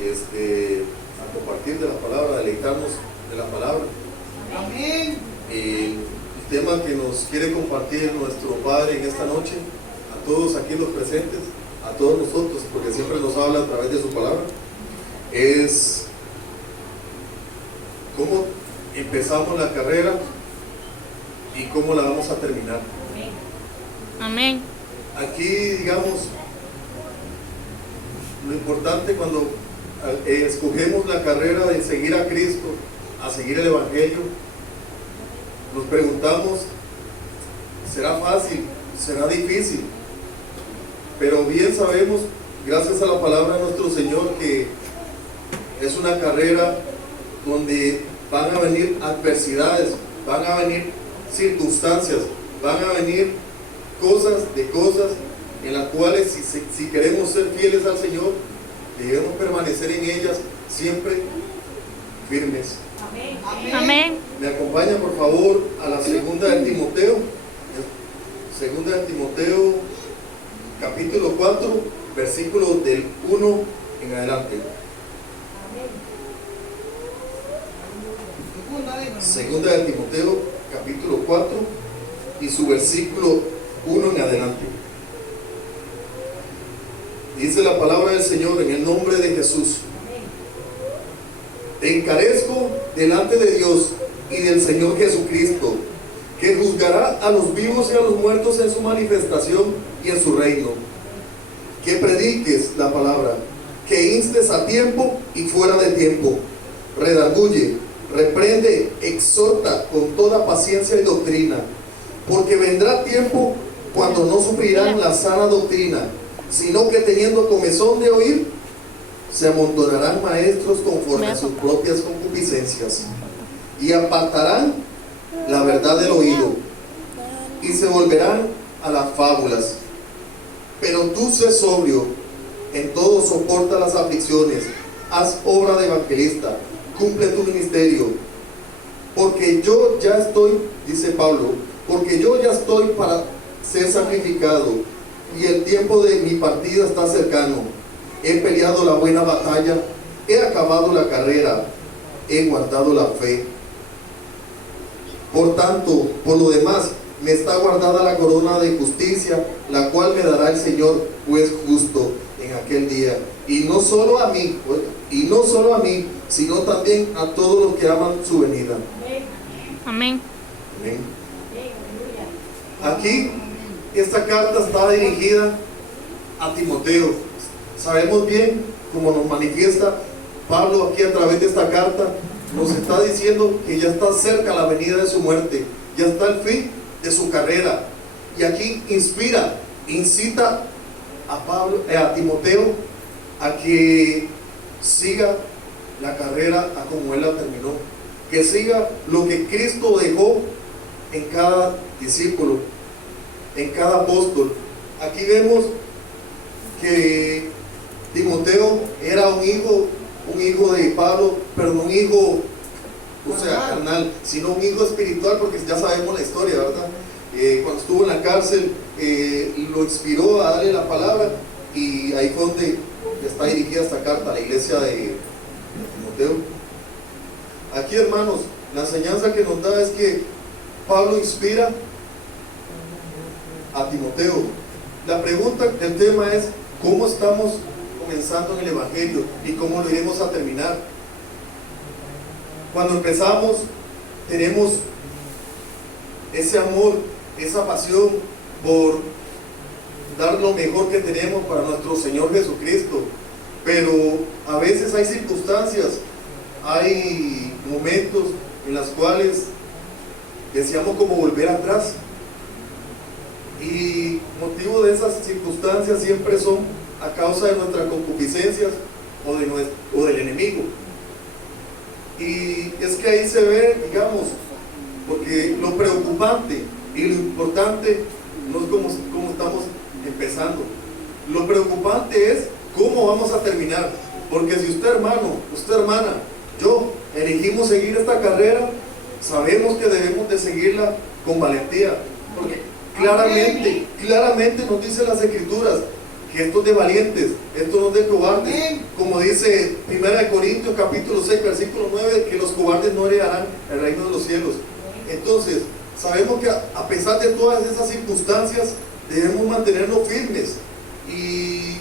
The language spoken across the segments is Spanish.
a compartir de la palabra, a deleitarnos de la palabra. Amén. El tema que nos quiere compartir nuestro Padre en esta noche, a todos aquí los presentes, a todos nosotros, porque siempre nos habla a través de su palabra, es cómo empezamos la carrera y cómo la vamos a terminar. Amén. Aquí, digamos, lo importante cuando escogemos la carrera de seguir a Cristo, a seguir el Evangelio, nos preguntamos, ¿será fácil? ¿Será difícil? Pero bien sabemos, gracias a la palabra de nuestro Señor, que es una carrera donde van a venir adversidades, van a venir circunstancias, van a venir cosas en las cuales si queremos ser fieles al Señor, debemos permanecer en ellas siempre firmes. Amén. Amén. Me acompaña por favor a la segunda de Timoteo, capítulo 4, versículos del 1 en adelante. Segunda de Timoteo, capítulo 4 y su versículo 1 en adelante. Dice la palabra del Señor en el nombre de Jesús. Te encarezco delante de Dios y del Señor Jesucristo, que juzgará a los vivos y a los muertos en su manifestación y en su reino. Que prediques la palabra, que instes a tiempo y fuera de tiempo, redarguye, reprende, exhorta con toda paciencia y doctrina, porque vendrá tiempo cuando no sufrirán la sana doctrina, sino que teniendo comezón de oír, se amontonarán maestros conforme a sus propias concupiscencias, y apartarán la verdad del oído, y se volverán a las fábulas. Pero tú sé sobrio, en todo soporta las aflicciones, haz obra de evangelista, cumple tu ministerio, porque yo ya estoy, dice Pablo, porque yo ya estoy para ser sacrificado, y el tiempo de mi partida está cercano. He peleado la buena batalla, he acabado la carrera, he guardado la fe. Por tanto, por lo demás, me está guardada la corona de justicia, la cual me dará el Señor, juez justo, en aquel día. Y no solo a mí, sino también a todos los que aman su venida. Amén. Amén. Aquí, esta carta está dirigida a Timoteo. Sabemos bien, como nos manifiesta Pablo aquí a través de esta carta, nos está diciendo que ya está cerca la venida de su muerte, ya está el fin de su carrera. Y aquí incita a Timoteo a que siga la carrera a como él la terminó, que siga lo que Cristo dejó en cada discípulo, en cada apóstol. Aquí vemos que Timoteo era un hijo de Pablo, pero no un hijo, carnal, sino un hijo espiritual, porque ya sabemos la historia, ¿verdad? Cuando estuvo en la cárcel, lo inspiró a darle la palabra, y ahí fue donde está dirigida esta carta a la iglesia de Timoteo. Aquí, hermanos, la enseñanza que nos da es que Pablo inspira a Timoteo. La pregunta del tema es: ¿cómo estamos comenzando en el Evangelio y cómo lo iremos a terminar? Cuando empezamos, tenemos ese amor, esa pasión por dar lo mejor que tenemos para nuestro Señor Jesucristo, pero a veces hay circunstancias, hay momentos en los cuales deseamos como volver atrás, y motivo de esas circunstancias siempre son a causa de nuestras concupiscencias o del enemigo. Y es que ahí se ve, digamos, porque lo preocupante y lo importante no es cómo estamos empezando. Lo preocupante es cómo vamos a terminar. Porque si usted, hermano, usted, hermana, yo elegimos seguir esta carrera, sabemos que debemos de seguirla con valentía, porque claramente nos dicen las Escrituras que esto es de valientes, esto no es de cobardes. Amén. Como dice 1 Corintios capítulo 6, versículo 9, que los cobardes no heredarán el reino de los cielos. Entonces, sabemos que a pesar de todas esas circunstancias, debemos mantenernos firmes. Y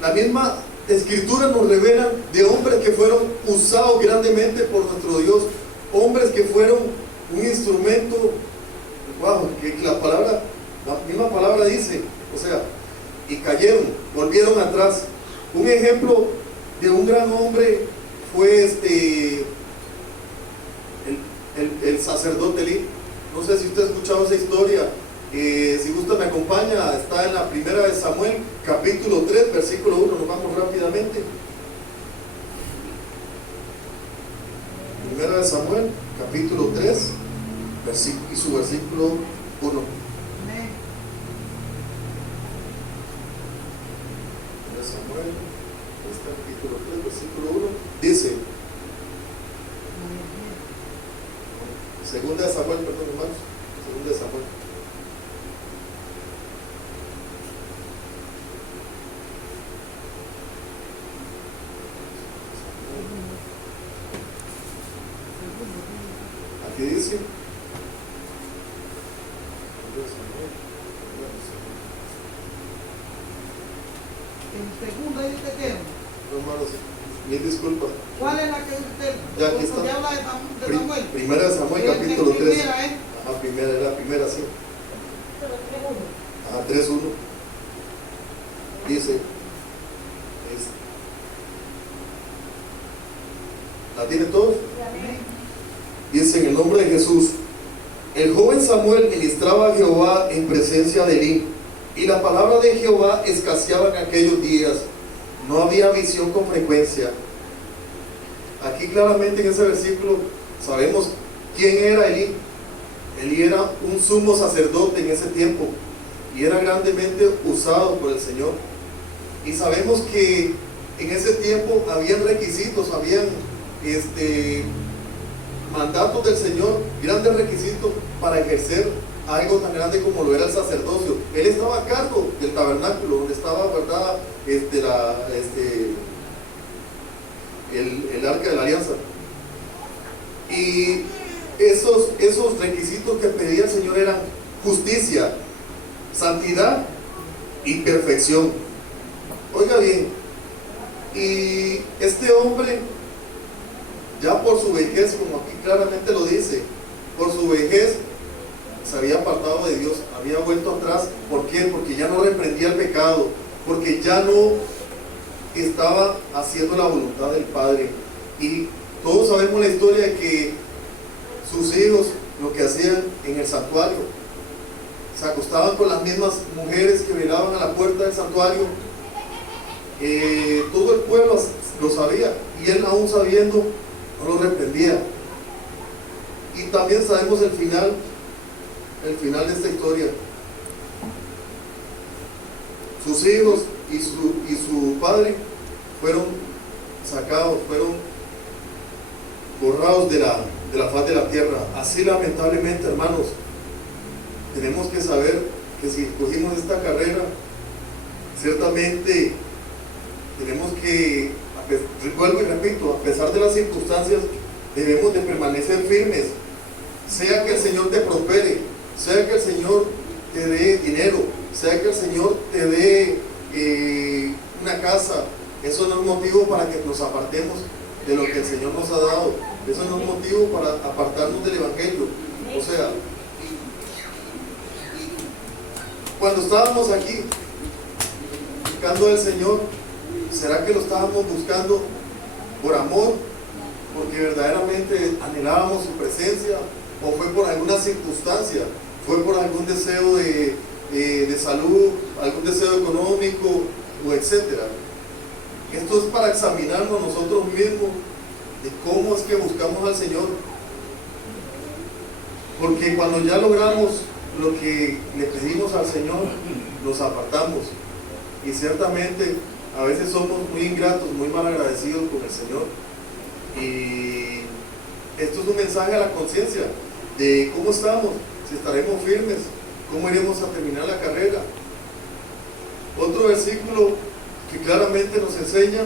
la misma Escritura nos revela de hombres que fueron usados grandemente por nuestro Dios, hombres que fueron un instrumento, wow, que la misma palabra dice, o sea, y cayeron, volvieron atrás. Un ejemplo de un gran hombre fue el sacerdote Elí. No sé si usted ha escuchado esa historia. Si gusta me acompaña, está en la primera de Samuel, capítulo 3, versículo 1, nos vamos rápidamente. Primera de Samuel, capítulo 3, y su versículo 1. Amén. De Samuel, capítulo 3, versículo 1, dice, segunda de Samuel, perdón hermanos, segunda de Samuel. Aquí dice, En segunda dice que, hermanos, mil disculpas. ¿cuál es la que usted? Ya aquí está. Cuando habla de Samuel. Primera de Samuel, Es capítulo 3. primera, Ajá, la primera, sí. Ajá, 3:1. Dice, ¿la tienen todos? Dice, en el nombre de Jesús, el joven Samuel ministraba a Jehová en presencia de Elí, y la palabra de Jehová escaseaba en aquellos días. No había visión con frecuencia. Aquí claramente en ese versículo sabemos quién era Elí. Elí era un sumo sacerdote en ese tiempo y era grandemente usado por el Señor. Y sabemos que en ese tiempo habían requisitos, habían mandatos del Señor, grandes requisitos para ejercer algo tan grande como lo era el sacerdocio. Él estaba a cargo del tabernáculo, donde estaba, ¿verdad?, el arca de la alianza. Y esos requisitos que pedía el Señor eran justicia, santidad y perfección. Oiga bien, y este hombre, ya por su vejez, como aquí claramente lo dice, por su vejez se había apartado de Dios, había vuelto atrás. ¿Por qué? Porque ya no reprendía el pecado, porque ya no estaba haciendo la voluntad del Padre. Y todos sabemos la historia de que sus hijos lo que hacían en el santuario, se acostaban con las mismas mujeres que velaban a la puerta del santuario. Todo el pueblo lo sabía, y él, aún sabiendo, no lo reprendía. Y también sabemos el final de esta historia. Sus hijos y su padre fueron sacados, fueron borrados de la faz de la tierra. Así, lamentablemente, hermanos, tenemos que saber que si escogimos esta carrera, ciertamente tenemos que, vuelvo y repito, a pesar de las circunstancias, debemos de permanecer firmes. Sea que el Señor te prospere, sea que el Señor te dé dinero, sea que el Señor te dé una casa, eso no es motivo para que nos apartemos de lo que el Señor nos ha dado. Eso no es motivo para apartarnos del Evangelio. O sea, cuando estábamos aquí buscando al Señor, ¿será que lo estábamos buscando por amor, porque verdaderamente anhelábamos su presencia, o fue por alguna circunstancia, fue por algún deseo de salud, algún deseo económico, o etcétera? Esto es para examinarnos nosotros mismos de cómo es que buscamos al Señor, porque cuando ya logramos lo que le pedimos al Señor, nos apartamos, y ciertamente a veces somos muy ingratos, muy mal agradecidos con el Señor. Y esto es un mensaje a la conciencia de cómo estamos, si estaremos firmes, cómo iremos a terminar la carrera. Otro versículo que claramente nos enseña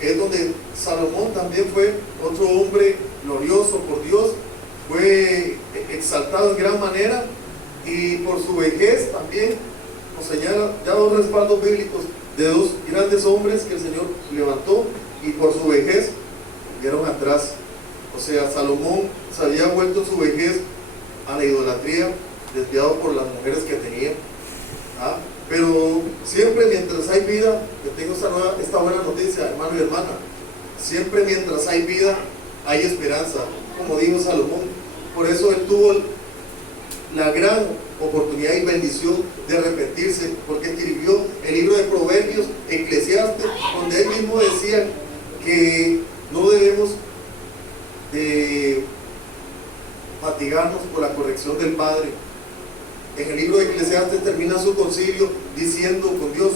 es donde Salomón también fue otro hombre glorioso por Dios, fue exaltado en gran manera, y por su vejez también nos señala ya dos respaldos bíblicos de dos grandes hombres que el Señor levantó, y por su vejez dieron atrás. O sea, Salomón se había vuelto en su vejez a la idolatría, desviado por las mujeres que tenía. ¿Ah? Pero siempre mientras hay vida, yo tengo esta buena noticia, hermano y hermana, siempre mientras hay vida, hay esperanza, como dijo Salomón. Por eso él tuvo la gran oportunidad y bendición de arrepentirse, porque escribió el libro de Proverbios, Eclesiastes, donde él mismo decía que no debemos de fatigarnos por la corrección del Padre. En el libro de Eclesiastes termina su concilio diciendo con Dios,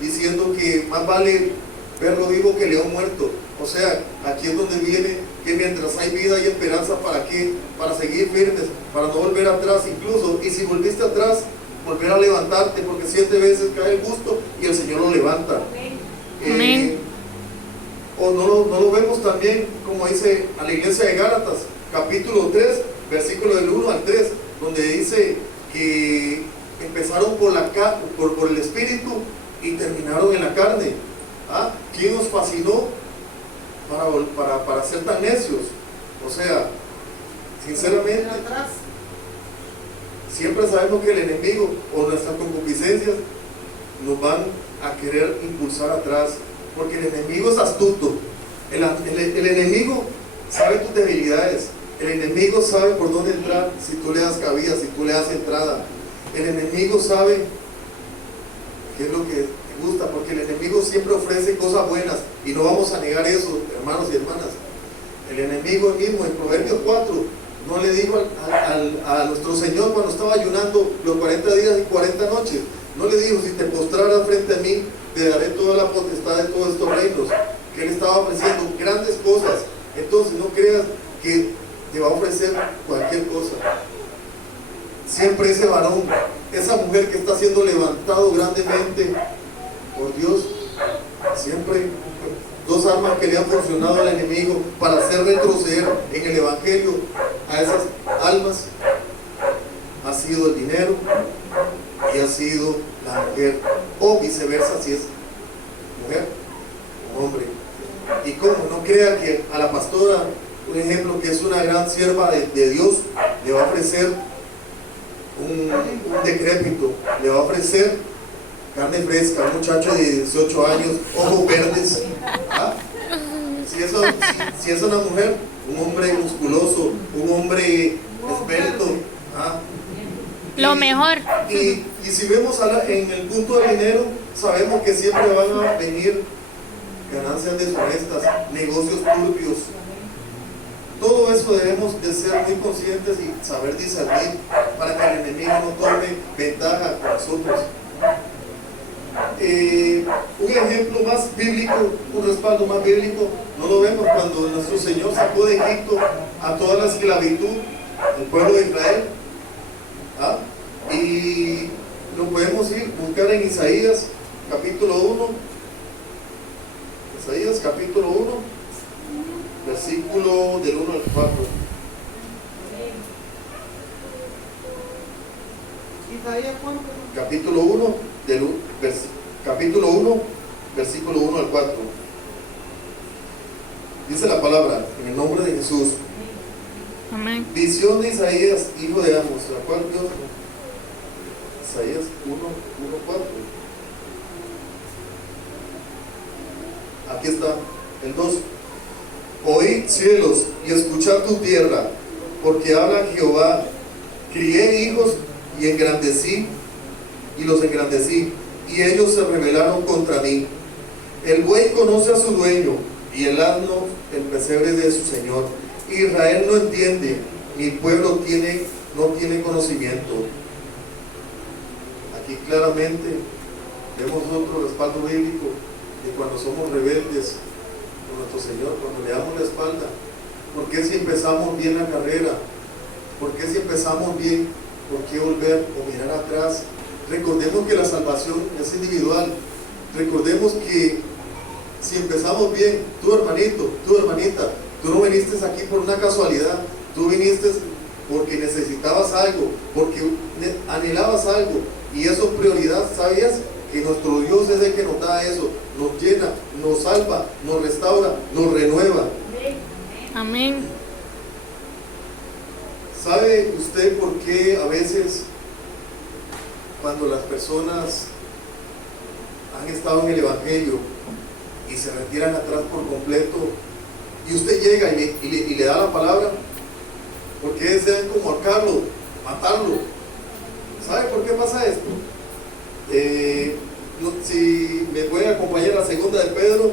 diciendo que más vale verlo vivo que león muerto. O sea, aquí es donde viene que mientras hay vida hay esperanza. ¿Para qué? Para seguir firmes, para no volver atrás incluso. Y si volviste atrás, volver a levantarte, porque 7 veces cae el justo y el Señor lo levanta. Amén. O no lo vemos también, como dice a la iglesia de Gálatas, capítulo 3, versículo del 1 al 3, donde dice que empezaron por el Espíritu y terminaron en la carne. ¿Ah? ¿Quién nos fascinó para ser tan necios? O sea, sinceramente, siempre sabemos que el enemigo o nuestras concupiscencias nos van a querer impulsar atrás, porque el enemigo es astuto. El enemigo sabe tus debilidades. El enemigo sabe por dónde entrar si tú le das cabida, si tú le das entrada. El enemigo sabe qué es lo que te gusta, porque el enemigo siempre ofrece cosas buenas, y no vamos a negar eso, hermanos y hermanas. El enemigo mismo en Proverbios 4 no le dijo a nuestro Señor cuando estaba ayunando los 40 días y 40 noches, no le dijo: si te postraras frente a mí, te daré toda la potestad de todos estos reinos. Que él estaba ofreciendo grandes cosas. Entonces no creas que te va a ofrecer cualquier cosa. Siempre ese varón, esa mujer que está siendo levantado grandemente por Dios, siempre dos armas que le han funcionado al enemigo para hacer retroceder en el evangelio a esas almas, ha sido el dinero y ha sido la mujer, o viceversa, si es mujer o hombre. Y como no crea que a la pastora, un ejemplo, que es una gran sierva de Dios, le va a ofrecer un decrépito, le va a ofrecer carne fresca, un muchacho de 18 años, ojos verdes. ¿Ah? Si es una mujer, un hombre musculoso, un hombre experto. ¿Ah? Lo mejor. Y si vemos en el punto del dinero, sabemos que siempre van a venir ganancias deshonestas, negocios turbios. Todo eso debemos de ser muy conscientes y saber discernir para que el enemigo no tome ventaja con nosotros. Un ejemplo más bíblico, un respaldo más bíblico, no lo vemos cuando nuestro Señor sacó de Egipto a toda la esclavitud del pueblo de Israel. ¿Ah? Y lo podemos buscar en Isaías capítulo 1, Isaías capítulo 1, versículo del 1 al 4. Isaías, ¿cuánto? Capítulo 1, capítulo 1, versículo 1 al 4. Dice la palabra, en el nombre de Jesús. Amén. Visión de Isaías, hijo de Amos, la cual Dios. Isaías 1, 1, 4. Aquí está, el 2. Oíd cielos y escuchad tu tierra, porque habla Jehová: crié hijos y engrandecí, y los engrandecí, y ellos se rebelaron contra mí. El buey conoce a su dueño, y el asno el pesebre de su señor. Israel no entiende, mi pueblo no tiene conocimiento. Aquí claramente vemos otro respaldo bíblico de cuando somos rebeldes con nuestro Señor, cuando le damos la espalda. ¿Por qué si empezamos bien la carrera? ¿Por qué si empezamos bien? ¿Por qué volver o mirar atrás? Recordemos que la salvación es individual. Recordemos que si empezamos bien, tú hermanito, tú hermanita, tú no viniste aquí por una casualidad, tú viniste porque necesitabas algo, porque anhelabas algo, y eso es prioridad. ¿Sabías que nuestro Dios es el que nos da eso? Nos llena, nos salva, nos restaura, nos renueva. Amén. ¿Sabe usted por qué a veces cuando las personas han estado en el Evangelio y se retiran atrás por completo, y usted llega y le da la palabra? Porque desean como ahorcarlo, matarlo? ¿Sabe por qué pasa esto? Si me pueden acompañar a la segunda de Pedro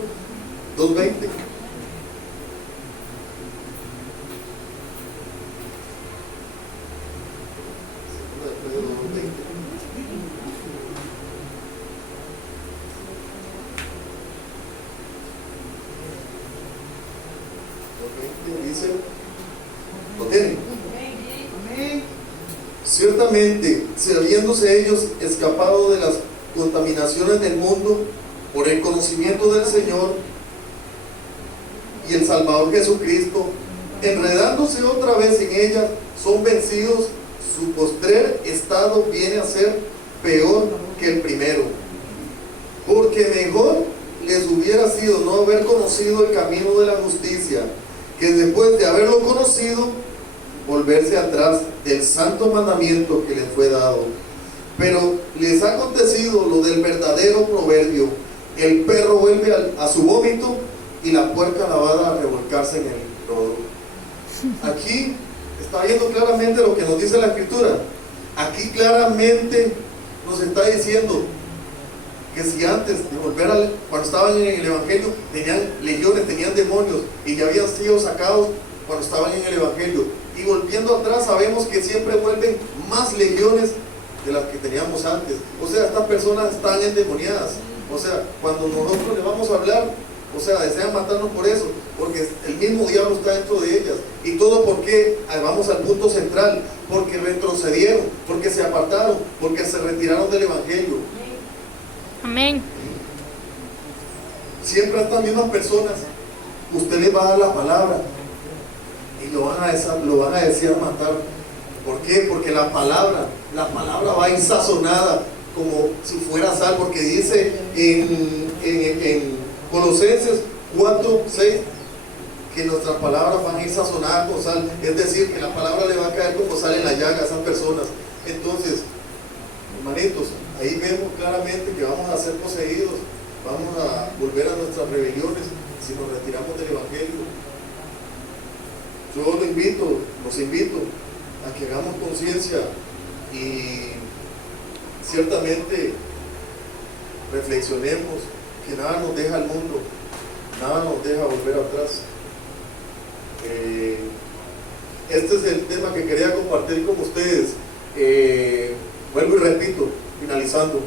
2:20. Dice, ¿lo tienen? Amén. Ciertamente, si habiéndose ellos escapado de las contaminaciones del mundo por el conocimiento del Señor y el Salvador Jesucristo, enredándose otra vez en ellas, son vencidos, su postrer estado viene a ser peor que el primero. Porque mejor les hubiera sido no haber conocido el camino de la justicia, que después de haberlo conocido, volverse atrás del santo mandamiento que les fue dado. Pero les ha acontecido lo del verdadero proverbio: el perro vuelve a su vómito y la puerca lavada a revolcarse en el lodo. Aquí está viendo claramente lo que nos dice la Escritura. Aquí claramente nos está diciendo que si antes de volver cuando estaban en el Evangelio, tenían legiones, tenían demonios, y ya habían sido sacados cuando estaban en el Evangelio, y volviendo atrás sabemos que siempre vuelven más legiones de las que teníamos antes. O sea, estas personas están endemoniadas. O sea, cuando nosotros les vamos a hablar, o sea, desean matarnos por eso, porque el mismo diablo está dentro de ellas. Y todo porque, vamos al punto central, porque retrocedieron, porque se apartaron, porque se retiraron del Evangelio. Amén. Siempre a estas mismas personas usted les va a dar la palabra y lo van a desear matar. ¿Por qué? Porque la palabra va a ir sazonada como si fuera sal, porque dice en Colosenses 4:6 que nuestras palabras van a ir sazonadas con sal, es decir, que la palabra le va a caer como sal en la llaga a esas personas. Entonces, hermanitos, ahí vemos claramente que vamos a ser poseídos, vamos a volver a nuestras rebeliones si nos retiramos del Evangelio. Yo los invito a que hagamos conciencia y ciertamente reflexionemos que nada nos deja al mundo, nada nos deja volver atrás. Este es el tema que quería compartir con ustedes. Vuelvo y repito, finalizando,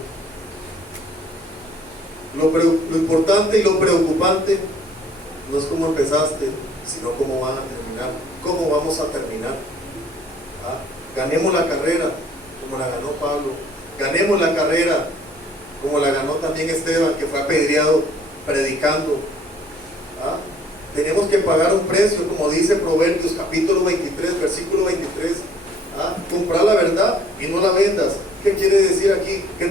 lo importante y lo preocupante no es cómo empezaste, sino cómo van a terminar, cómo vamos a terminar. Ganemos la carrera como la ganó Pablo, ganemos la carrera como la ganó también Esteban, que fue apedreado predicando. Tenemos que pagar un precio, como dice Proverbios capítulo 23, versículo 23. Comprar la verdad y no la vendas. ¿Qué quiere decir aquí? Que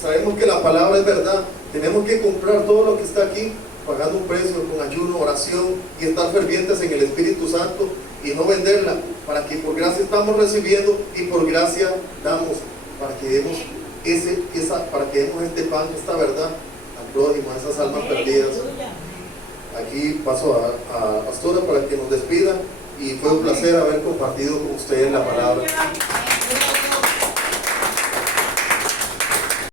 sabemos que la palabra es verdad, tenemos que comprar todo lo que está aquí, pagando un precio con ayuno, oración y estar fervientes en el Espíritu Santo, y no venderla, para que por gracia estamos recibiendo y por gracia damos, para que demos este pan, esta verdad al prójimo, a esas almas perdidas. Aquí paso a Pastora para que nos despida, y fue un placer haber compartido con ustedes la palabra.